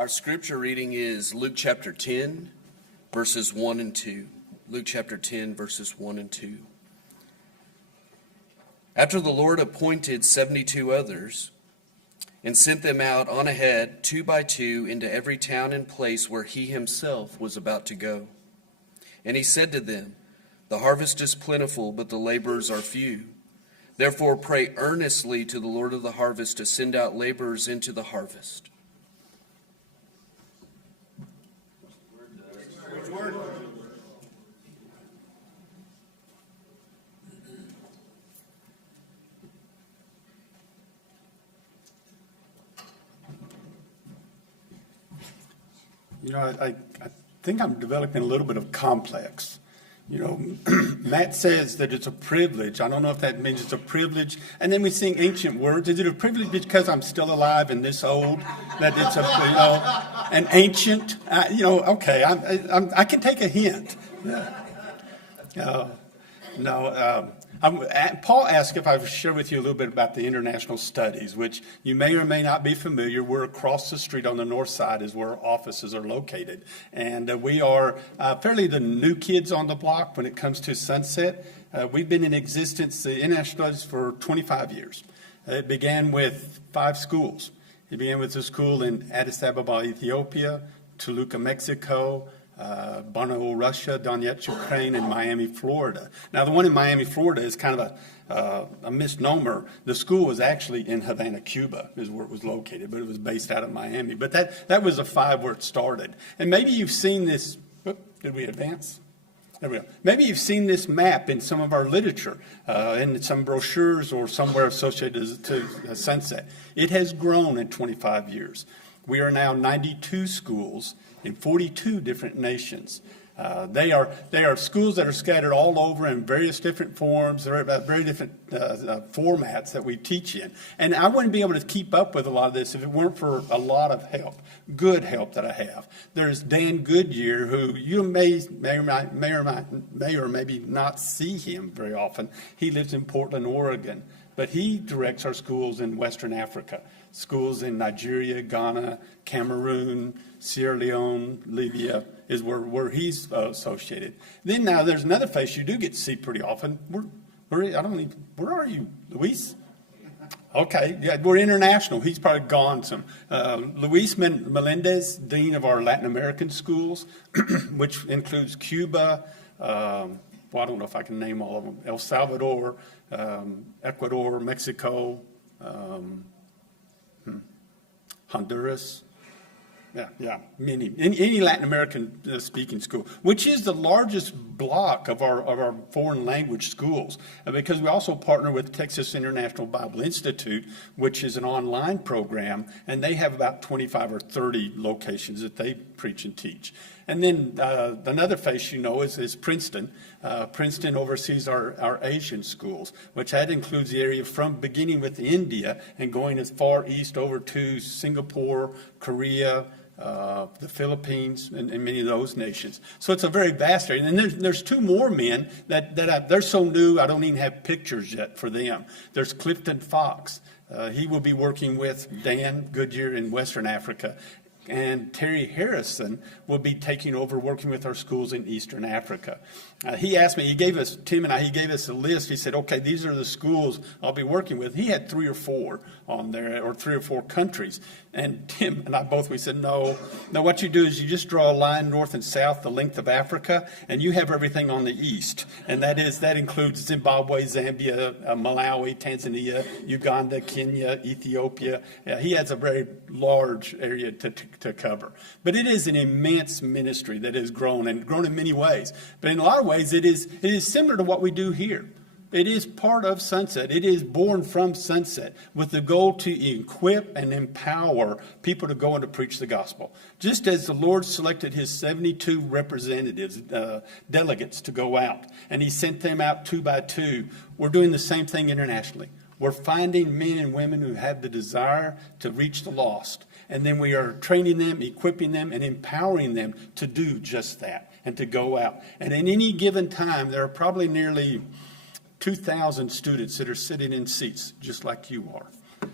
Our scripture reading is Luke chapter 10, verses 1 and 2. Luke chapter 10, verses 1 and 2. After the Lord appointed 72 others and sent them out on ahead, 2 by 2, into every town and place where he himself was about to go. And he said to them, "The harvest is plentiful, but the laborers are few. Therefore pray earnestly to the Lord of the harvest to send out laborers into the harvest." You know, I think I'm developing a little bit of complex. You know, Matt says that it's a privilege. I don't know if that means it's a privilege. And then we sing ancient words. Is it a privilege because I'm still alive and this old? That it's an ancient? Okay, I can take a hint. Paul asked if I would share with you a little bit about the international studies, which you may or may not be familiar. We're across the street on the north side is where our offices are located. And we are fairly the new kids on the block when it comes to Sunset. We've been in existence, the international studies, for 25 years. It began with 5 schools. It began with a school in Addis Ababa, Ethiopia, Toluca, Mexico, Brno, Russia, Donetsk, Ukraine, and Miami, Florida. Now, the one in Miami, Florida is kind of a misnomer. The school was actually in Havana, Cuba, is where it was located, but it was based out of Miami. But that was the 5 where it started. And maybe you've seen this. Did we advance? There we go. Maybe you've seen this map in some of our literature, in some brochures or somewhere associated to Sunset. It has grown in 25 years. We are now 92 schools in 42 different nations. They are schools that are scattered all over in various different forms. There are very different formats that we teach in. And I wouldn't be able to keep up with a lot of this if it weren't for a lot of help, good help that I have. There's Dan Goodyear, who you may or maybe not see him very often. He lives in Portland, Oregon, but he directs our schools in Western Africa. Schools in Nigeria, Ghana, Cameroon, Sierra Leone, Libya is where he's associated. Then now there's another face you do get to see pretty often. Where are you, Luis? Okay, yeah, we're international. He's probably gone some. Luis Melendez, Dean of our Latin American schools, which includes Cuba, I don't know if I can name all of them, El Salvador, Ecuador, Mexico, Honduras, many. Any Latin American speaking school, which is the largest block of our foreign language schools, because we also partner with Texas International Bible Institute, which is an online program, and they have about 25 or 30 locations that they preach and teach. And then another face is Princeton. Princeton oversees our Asian schools, which that includes the area from beginning with India and going as far east over to Singapore, Korea, the Philippines, and many of those nations. So it's a very vast area. And there's 2 more men that they're so new I don't even have pictures yet for them. There's Clifton Fox. He will be working with Dan Goodyear in Western Africa. And Terry Harrison will be taking over working with our schools in Eastern Africa. He asked me, Tim and I, he gave us a list. He said, okay, these are the schools I'll be working with. He had 3 or 4 on there, or 3 or 4 countries. And Tim and I we said, no. Now what you do is you just draw a line north and south, the length of Africa, and you have everything on the east. And that includes Zimbabwe, Zambia, Malawi, Tanzania, Uganda, Kenya, Ethiopia. He has a very large area to cover. But it is an immense ministry that has grown, and grown in many ways. But in a lot of ways, it is similar to what we do here. It is part of Sunset. It is born from Sunset with the goal to equip and empower people to go and to preach the gospel. Just as the Lord selected his 72 representatives, delegates to go out, and he sent them out 2 by 2, we're doing the same thing internationally. We're finding men and women who have the desire to reach the lost. And then we are training them, equipping them, and empowering them to do just that and to go out. And at any given time, there are probably nearly 2,000 students that are sitting in seats just like you are.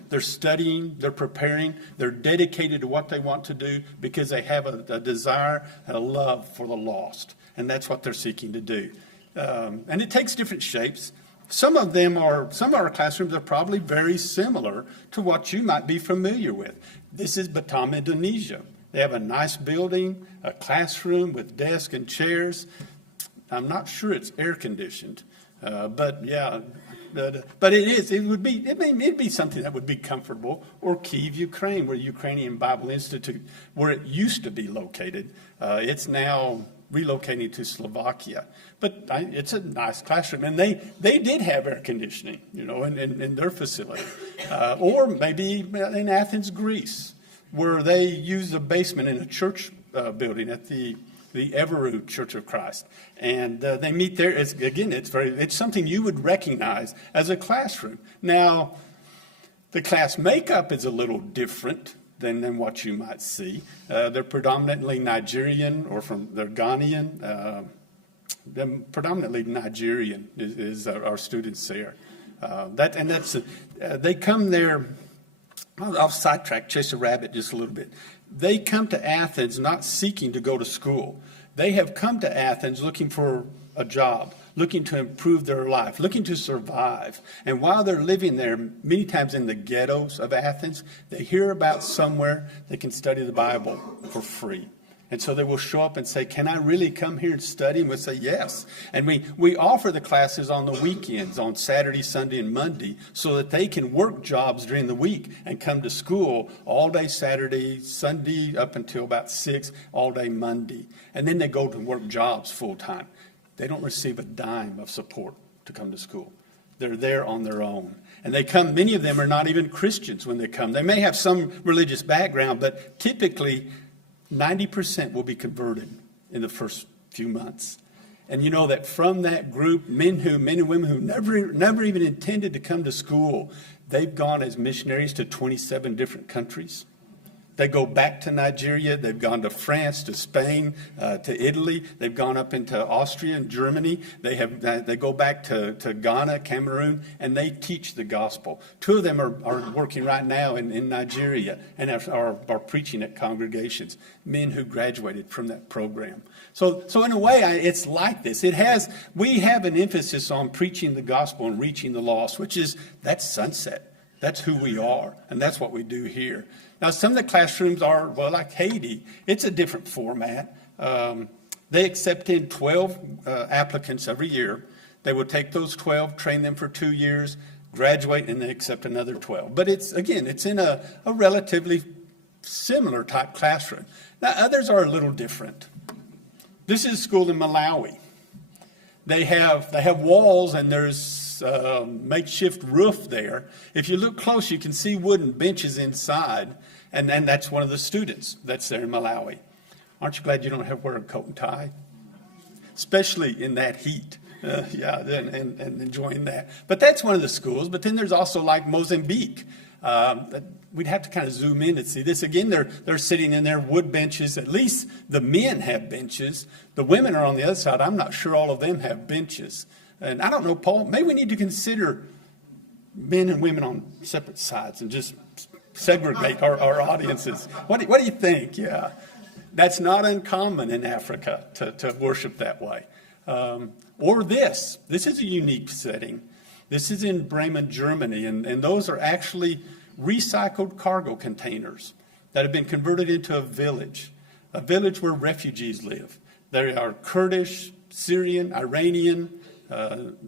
they're studying, they're preparing, they're dedicated to what they want to do because they have a desire and a love for the lost. And that's what they're seeking to do. And it takes different shapes. Some of our classrooms are probably very similar to what you might be familiar with. This is Batam, Indonesia. They have a nice building, a classroom with desks and chairs. I'm not sure it's air conditioned, but yeah, but it is. It'd be something that would be comfortable. Or Kyiv, Ukraine, where Ukrainian Bible Institute, where it used to be located, it's now relocating to Slovakia. But it's a nice classroom, and they did have air conditioning, in their facility. Or maybe in Athens, Greece, where they use a basement in a church building at the Everu Church of Christ. And they meet there. It's something you would recognize as a classroom. Now, the class makeup is a little different than what you might see. They're predominantly Nigerian, or they're Ghanaian. They're predominantly Nigerian is our students there. They come there. I'll sidetrack, chase a rabbit just a little bit. They come to Athens not seeking to go to school. They have come to Athens looking for a job, looking to improve their life, looking to survive. And while they're living there, many times in the ghettos of Athens, they hear about somewhere they can study the Bible for free. And so they will show up and say, can I really come here and study? And we'll say, yes. And we offer the classes on the weekends, on Saturday, Sunday, and Monday, so that they can work jobs during the week and come to school all day Saturday, Sunday, up until about 6, all day Monday. And then they go to work jobs full time. They don't receive a dime of support to come to school. They're there on their own. And they come, many of them are not even Christians when they come. They may have some religious background, but typically 90% will be converted in the first few months. And you know that from that group, men and women who never even intended to come to school, they've gone as missionaries to 27 different countries. They go back to Nigeria. They've gone to France, to Spain, to Italy. They've gone up into Austria and Germany. They go back to Ghana, Cameroon, and they teach the gospel. 2 of them are working right now in Nigeria and are preaching at congregations, men who graduated from that program. So in a way, it's like this. We have an emphasis on preaching the gospel and reaching the lost, that's Sunset. That's who we are, and that's what we do here. Now, some of the classrooms are, like Haiti, it's a different format. They accept in 12 applicants every year. They will take those 12, train them for 2 years, graduate, and they accept another 12. But it's in a relatively similar type classroom. Now, others are a little different. This is a school in Malawi. They have walls, and there's makeshift roof there. If you look close, you can see wooden benches inside, and that's one of the students that's there in Malawi. Aren't you glad you don't have to wear a coat and tie? Especially in that heat. And enjoying that. But that's one of the schools. But then there's also like Mozambique. We'd have to kind of zoom in and see this. Again, they're sitting in their wood benches. At least the men have benches. The women are on the other side. I'm not sure all of them have benches. And I don't know, Paul, maybe we need to consider men and women on separate sides and just segregate our audiences. What do you think? Yeah. That's not uncommon in Africa to worship that way. Or this. This is a unique setting. This is in Bremen, Germany, and those are actually recycled cargo containers that have been converted into a village where refugees live. There are Kurdish, Syrian, Iranian,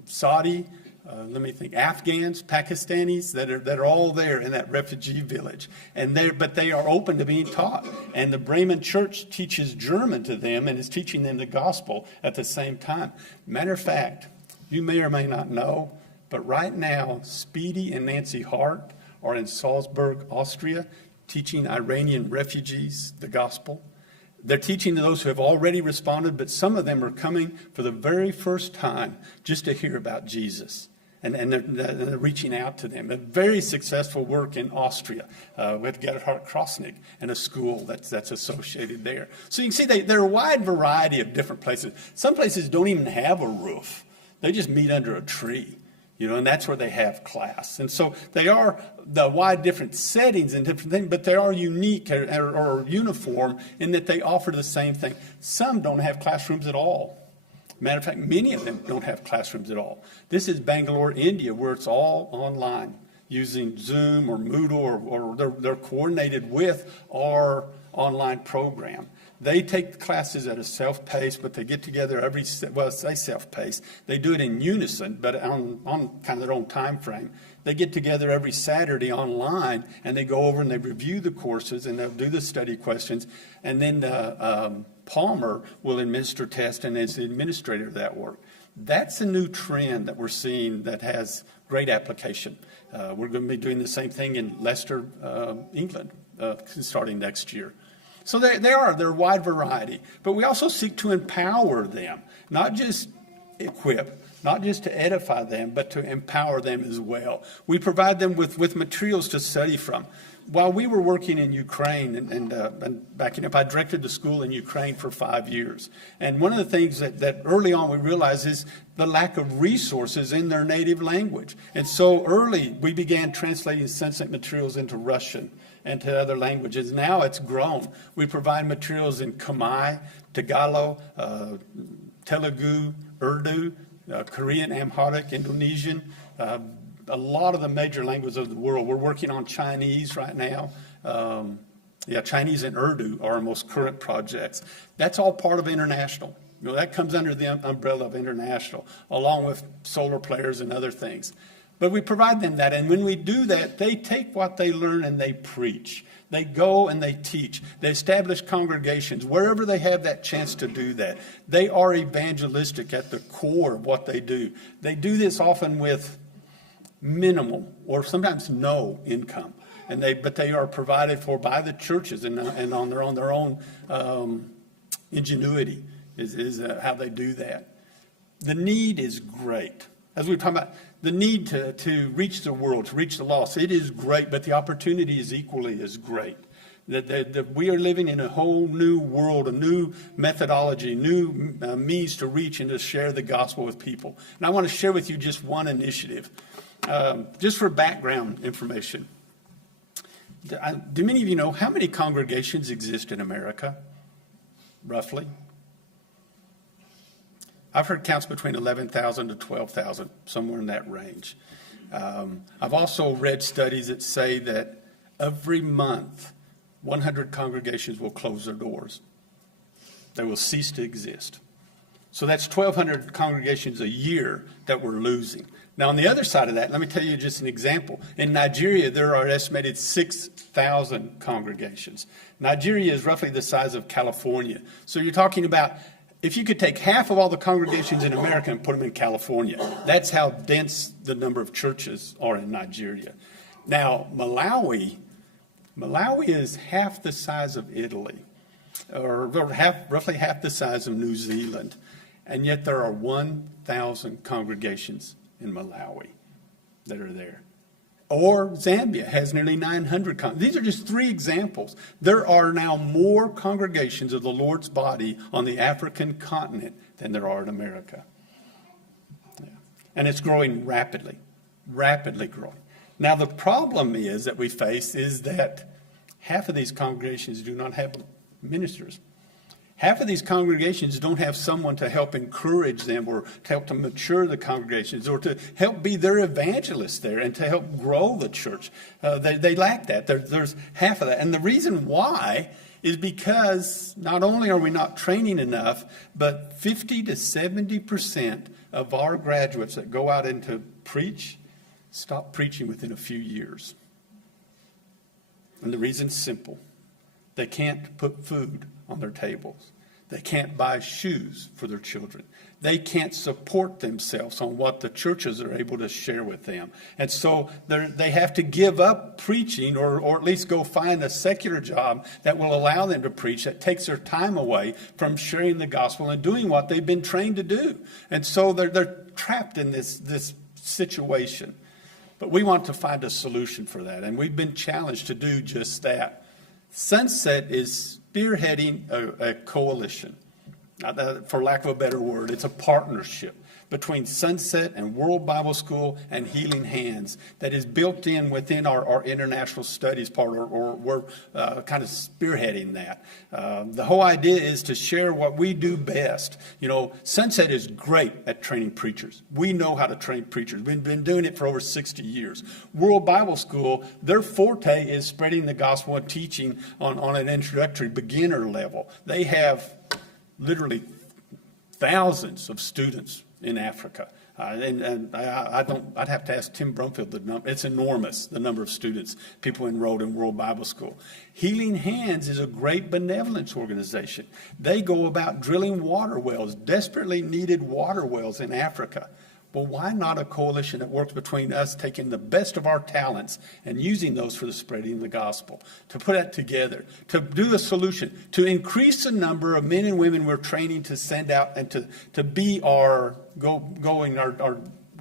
Saudi, Afghans, Pakistanis that are all there in that refugee village, but they are open to being taught. And the Bremen Church teaches German to them and is teaching them the gospel at the same time. Matter of fact, you may or may not know, but right now, Speedy and Nancy Hart are in Salzburg, Austria, teaching Iranian refugees the gospel. They're teaching to those who have already responded, but some of them are coming for the very first time just to hear about Jesus. And they're reaching out to them. A very successful work in Austria with Gerhard Krosnick and a school that's associated there. So you can see there are a wide variety of different places. Some places don't even have a roof. They just meet under a tree. and that's where they have class. And so they are the wide different settings and different things, but they are unique or uniform in that they offer the same thing. Some don't have classrooms at all. Matter of fact, many of them don't have classrooms at all. This is Bangalore, India, where it's all online using Zoom or Moodle, or they're coordinated with our online program. They take classes at a self-paced, but they get together I say self-paced. They do it in unison, but on kind of their own time frame. They get together every Saturday online, and they go over and they review the courses, and they'll do the study questions. And then Palmer will administer tests and is the administrator of that work. That's a new trend that we're seeing that has great application. We're going to be doing the same thing in Leicester, England, starting next year. So they're a wide variety, but we also seek to empower them, not just equip, not just to edify them, but to empower them as well. We provide them with materials to study from. While we were working in Ukraine and backing up, I directed the school in Ukraine for 5 years. And one of the things that early on we realized is the lack of resources in their native language. And so early we began translating Sunset materials into Russian and to other languages. Now it's grown. We provide materials in Khmer, Tagalog, Telugu, Urdu, Korean, Amharic, Indonesian, a lot of the major languages of the world. We're working on Chinese right now. Chinese and Urdu are our most current projects. That's all part of international. That comes under the umbrella of international, along with solar players and other things. But we provide them that, and when we do that, they take what they learn and they preach. They go and they teach. They establish congregations wherever they have that chance to do that. They are evangelistic at the core of what they do. They do this often with minimal or sometimes no income, but they are provided for by the churches and on their own ingenuity is how they do that. The need is great. As we talk about the need to reach the world, to reach the lost, it is great, but the opportunity is equally as great. That we are living in a whole new world, a new methodology, new means to reach and to share the gospel with people. And I want to share with you just one initiative, just for background information. Do many of you know how many congregations exist in America, roughly? I've heard counts between 11,000 to 12,000, somewhere in that range. I've also read studies that say that every month, 100 congregations will close their doors. They will cease to exist. So that's 1,200 congregations a year that we're losing. Now, on the other side of that, let me tell you just an example. In Nigeria, there are estimated 6,000 congregations. Nigeria is roughly the size of California. So you're talking about, if you could take half of all the congregations in America and put them in California, that's how dense the number of churches are in Nigeria. Now, Malawi is half the size of Italy, or roughly half the size of New Zealand, and yet there are 1,000 congregations in Malawi that are there. Or Zambia has nearly 900 These are just three examples. There are now more congregations of the Lord's body on the African continent than there are in America. Yeah. And it's growing rapidly growing. Now, the problem that we face is that half of these congregations do not have ministers. Half of these congregations don't have someone to help encourage them or to help to mature the congregations or to help be their evangelists there and to help grow the church. They lack that. There's half of that. And the reason why is because not only are we not training enough, but 50 to 70% of our graduates that go out into preach stop preaching within a few years. And the reason's simple. They can't put food on their tables. They can't buy shoes for their children. They can't support themselves on what the churches are able to share with them. And so they have to give up preaching or at least go find a secular job that will allow them to preach, that takes their time away from sharing the gospel and doing what they've been trained to do. And so they're trapped in this situation. But we want to find a solution for that, and we've been challenged to do just that. Sunset is spearheading a coalition, for lack of a better word. It's a partnership between Sunset and World Bible School and Healing Hands that is built in within our international studies part, or we're kind of spearheading that. The whole idea is to share what we do best. Sunset is great at training preachers. We know how to train preachers. We've been doing it for over 60 years. World Bible School, their forte is spreading the gospel and teaching on an introductory beginner level. They have literally thousands of students in Africa. And I'd have to ask Tim Brumfield the number. It's enormous, the number of students, people enrolled in World Bible School. Healing Hands is a great benevolence organization. They go about drilling water wells, desperately needed water wells in Africa. Well, why not a coalition that works between us taking the best of our talents and using those for the spreading of the gospel, to put that together, to do a solution, to increase the number of men and women we're training to send out and to be our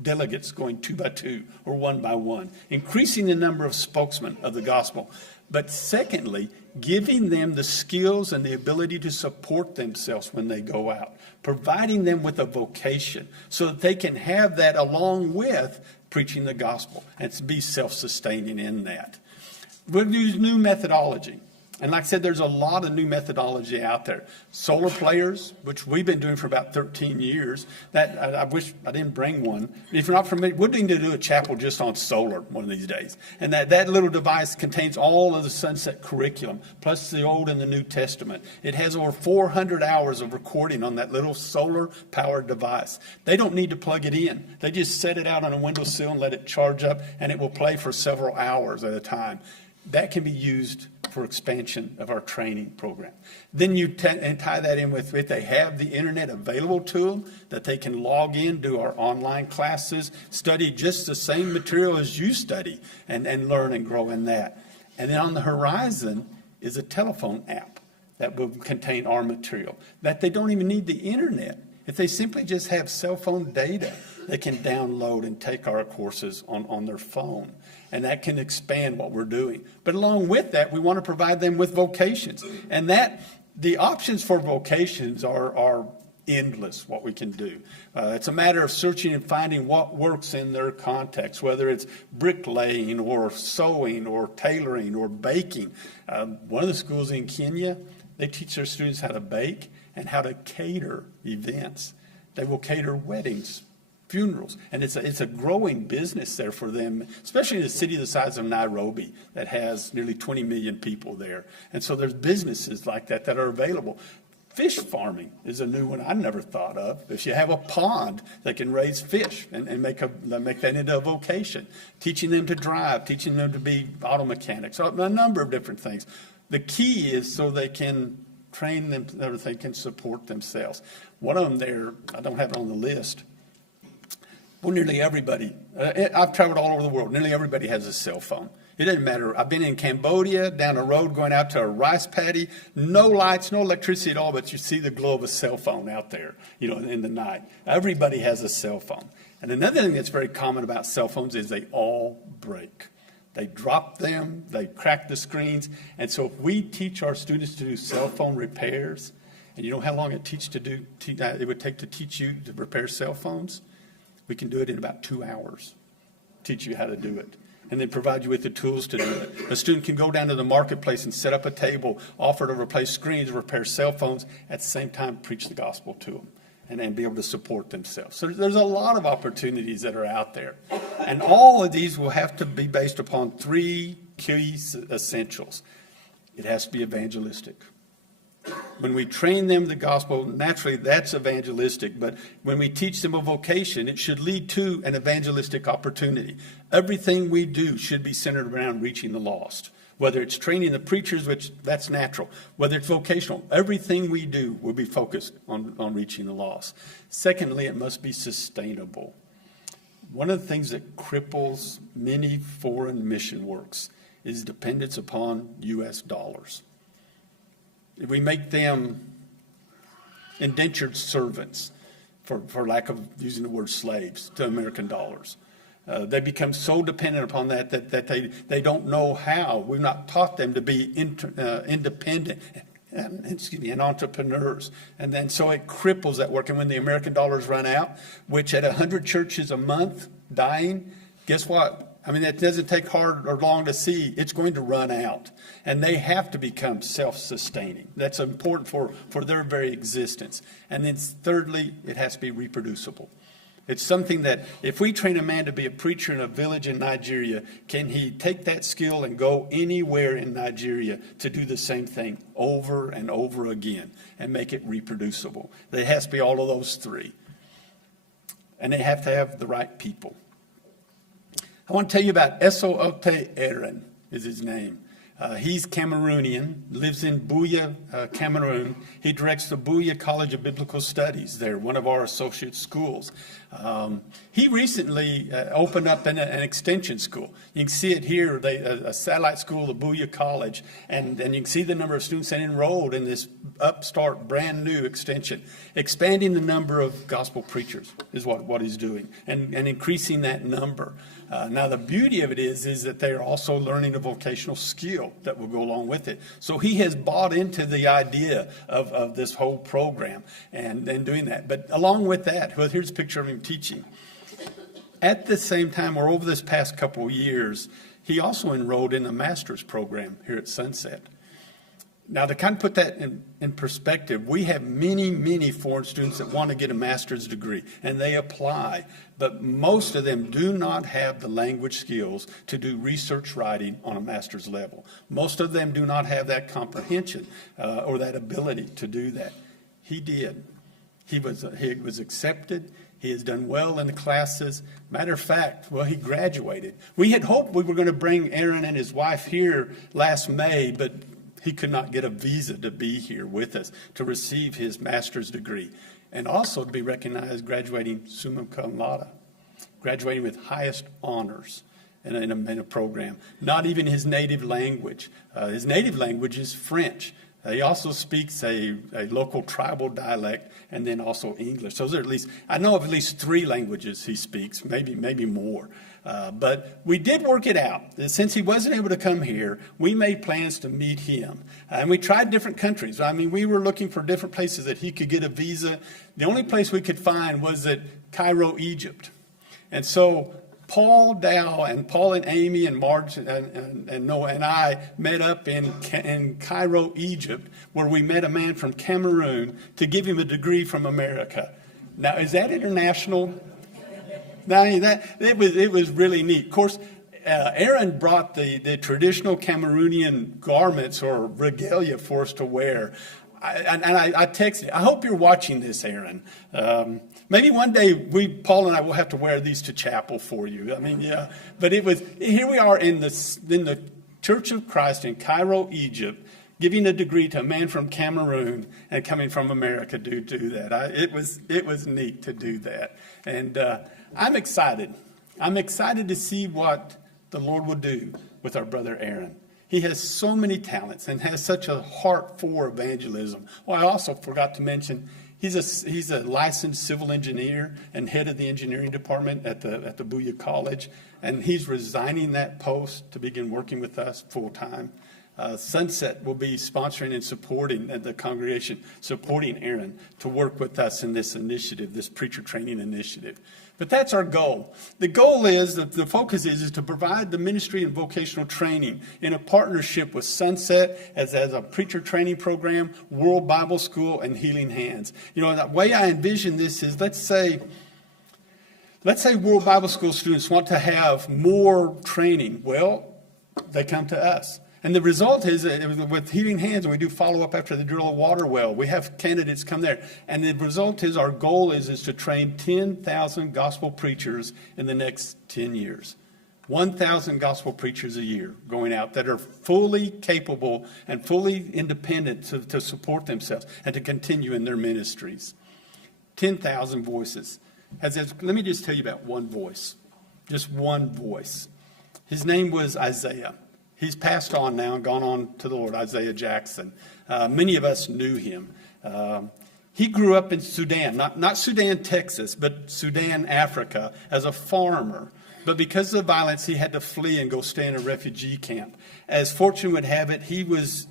delegates going 2 by 2 or 1 by 1, increasing the number of spokesmen of the gospel. But secondly, giving them the skills and the ability to support themselves when they go out, providing them with a vocation so that they can have that along with preaching the gospel and to be self-sustaining in that. We'll use new methodology. And like I said, there's a lot of new methodology out there. Solar players, which we've been doing for about 13 years. That I wish I didn't bring one. If you're not familiar, we're going to do a chapel just on solar one of these days. And that little device contains all of the Sunset curriculum, plus the Old and the New Testament. It has over 400 hours of recording on that little solar-powered device. They don't need to plug it in. They just set it out on a windowsill and let it charge up, and it will play for several hours at a time. That can be used for expansion of our training program. Then you tie that in with they have the internet available to them, that they can log in, do our online classes, study just the same material as you study, and learn and grow in that. And then on the horizon is a telephone app that will contain our material, that they don't even need the internet. If they simply just have cell phone data, they can download and take our courses on their phone. And that can expand what we're doing. But along with that, we want to provide them with vocations. And the options for vocations are endless, what we can do. It's a matter of searching and finding what works in their context, whether it's bricklaying or sewing or tailoring or baking. One of the schools in Kenya, they teach their students how to bake and how to cater events. They will cater weddings, funerals, and it's a growing business there for them, especially in a city the size of Nairobi that has nearly 20 million people there. And so there's businesses like that are available. Fish farming is a new one I never thought of. If you have a pond that can raise fish and make that into a vocation, teaching them to drive, teaching them to be auto mechanics, a number of different things. The key is so they can train them, so they can support themselves. One of them there, I don't have it on the list. Well, nearly everybody, I've traveled all over the world, nearly everybody has a cell phone. It doesn't matter. I've been in Cambodia, down a road going out to a rice paddy, no lights, no electricity at all, but you see the glow of a cell phone out there, in the night. Everybody has a cell phone. And another thing that's very common about cell phones is they all break. They drop them, they crack the screens. And so if we teach our students to do cell phone repairs, and you know how long it would take to teach you to repair cell phones? We can do it in about 2 hours, teach you how to do it, and then provide you with the tools to do it. A student can go down to the marketplace and set up a table, offer to replace screens, repair cell phones, at the same time preach the gospel to them and be able to support themselves. So there's a lot of opportunities that are out there. And all of these will have to be based upon 3 key essentials. It has to be evangelistic. When we train them the gospel, naturally that's evangelistic, but when we teach them a vocation, it should lead to an evangelistic opportunity. Everything we do should be centered around reaching the lost. Whether it's training the preachers, which that's natural, whether it's vocational, everything we do will be focused on reaching the lost. Secondly, it must be sustainable. One of the things that cripples many foreign mission works is dependence upon U.S. dollars. We make them indentured servants, for lack of using the word slaves, to American dollars. They become so dependent upon that they don't know how. We've not taught them to be independent and entrepreneurs. And then so it cripples that work. And when the American dollars run out, which at 100 churches a month dying, guess what? I mean, it doesn't take hard or long to see. It's going to run out. And they have to become self-sustaining. That's important for their very existence. And then thirdly, it has to be reproducible. It's something that if we train a man to be a preacher in a village in Nigeria, can he take that skill and go anywhere in Nigeria to do the same thing over and over again and make it reproducible? There has to be all of those three. And they have to have the right people. I want to tell you about Esote Aaron is his name. He's Cameroonian, lives in Buea, Cameroon. He directs the Buea College of Biblical Studies there, one of our associate schools. He recently opened up an extension school. You can see it here, a satellite school, the Buea College, and you can see the number of students that enrolled in this upstart, brand new extension. Expanding the number of gospel preachers is what he's doing, and increasing that number. Now, the beauty of it is that they're also learning a vocational skill that will go along with it. So he has bought into the idea of this whole program and doing that. But along with that, well, here's a picture of him teaching. At the same time, or over this past couple of years, he also enrolled in a master's program here at Sunset. Now, to kind of put that in perspective, we have many foreign students that want to get a master's degree, and they apply. But most of them do not have the language skills to do research writing on a master's level. Most of them do not have that comprehension or that ability to do that. He did. He was accepted. He has done well in the classes. Matter of fact, well, he graduated. We had hoped we were going to bring Aaron and his wife here last May, but he could not get a visa to be here with us to receive his master's degree and also to be recognized graduating summa cum laude, graduating with highest honors in a program. Not even his native language. His native language is French. He also speaks a local tribal dialect and then also English. Those are I know of at least 3 languages he speaks, maybe more. But we did work it out. Since he wasn't able to come here, we made plans to meet him. And we tried different countries. I mean, we were looking for different places that he could get a visa. The only place we could find was at Cairo, Egypt. And so Paul and Amy and Marge and Noah and I met up in Cairo, Egypt, where we met a man from Cameroon to give him a degree from America. Now, is that international? Now, it was really neat. Of course, Aaron brought the traditional Cameroonian garments or regalia for us to wear. I texted, I hope you're watching this, Aaron. Maybe one day Paul and I will have to wear these to chapel for you. I mean, yeah. But here we are in the Church of Christ in Cairo, Egypt, giving a degree to a man from Cameroon and coming from America to do that. It was neat to do that. And I'm excited. I'm excited to see what the Lord will do with our brother Aaron. He has so many talents and has such a heart for evangelism. Well, I also forgot to mention, he's a licensed civil engineer and head of the engineering department at the Buea College, and he's resigning that post to begin working with us full time. Sunset will be sponsoring and supporting the congregation, supporting Aaron to work with us in this initiative, this preacher training initiative. But that's our goal. The goal is, the focus is to provide the ministry and vocational training in a partnership with Sunset as a preacher training program, World Bible School, and Healing Hands. You know, the way I envision this is, let's say World Bible School students want to have more training. Well, they come to us. And the result is, with Healing Hands, and we do follow-up after the drill a water well, we have candidates come there. And the result is, our goal is to train 10,000 gospel preachers in the next 10 years. 1,000 gospel preachers a year going out that are fully capable and fully independent to support themselves and to continue in their ministries. 10,000 voices. Let me just tell you about one voice. Just one voice. His name was Isaiah. He's passed on now and gone on to the Lord, Isaiah Jackson. Many of us knew him. He grew up in Sudan, not Sudan, Texas, but Sudan, Africa, as a farmer. But because of the violence, he had to flee and go stay in a refugee camp. As fortune would have it, he was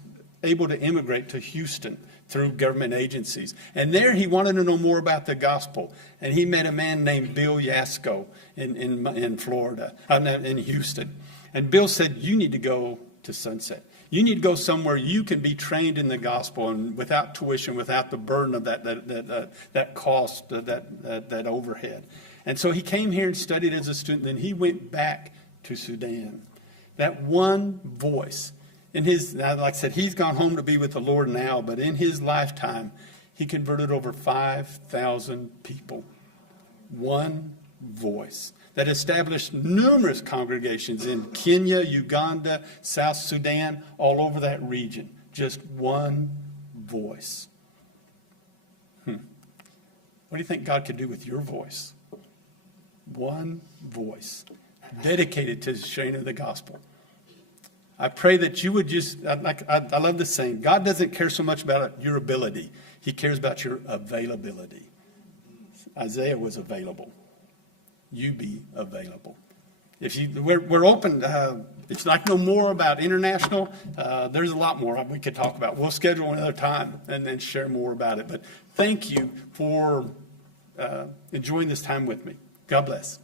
able to immigrate to Houston through government agencies. And there he wanted to know more about the gospel. And he met a man named Bill Yasko in Florida, in Houston. And Bill said, you need to go to Sunset. You need to go somewhere you can be trained in the gospel and without tuition, without the burden of that cost, that overhead. And so he came here and studied as a student. Then he went back to Sudan. That one voice. Like I said, he's gone home to be with the Lord now, but in his lifetime, he converted over 5,000 people. One voice that established numerous congregations in Kenya, Uganda, South Sudan, all over that region. Just one voice. What do you think God could do with your voice? One voice, dedicated to sharing of the gospel. I pray that you would I love this saying, God doesn't care so much about your ability. He cares about your availability. Isaiah was available. You be available. We're open. If you'd like to know more about international, there's a lot more we could talk about. We'll schedule another time and then share more about it. But thank you for enjoying this time with me. God bless.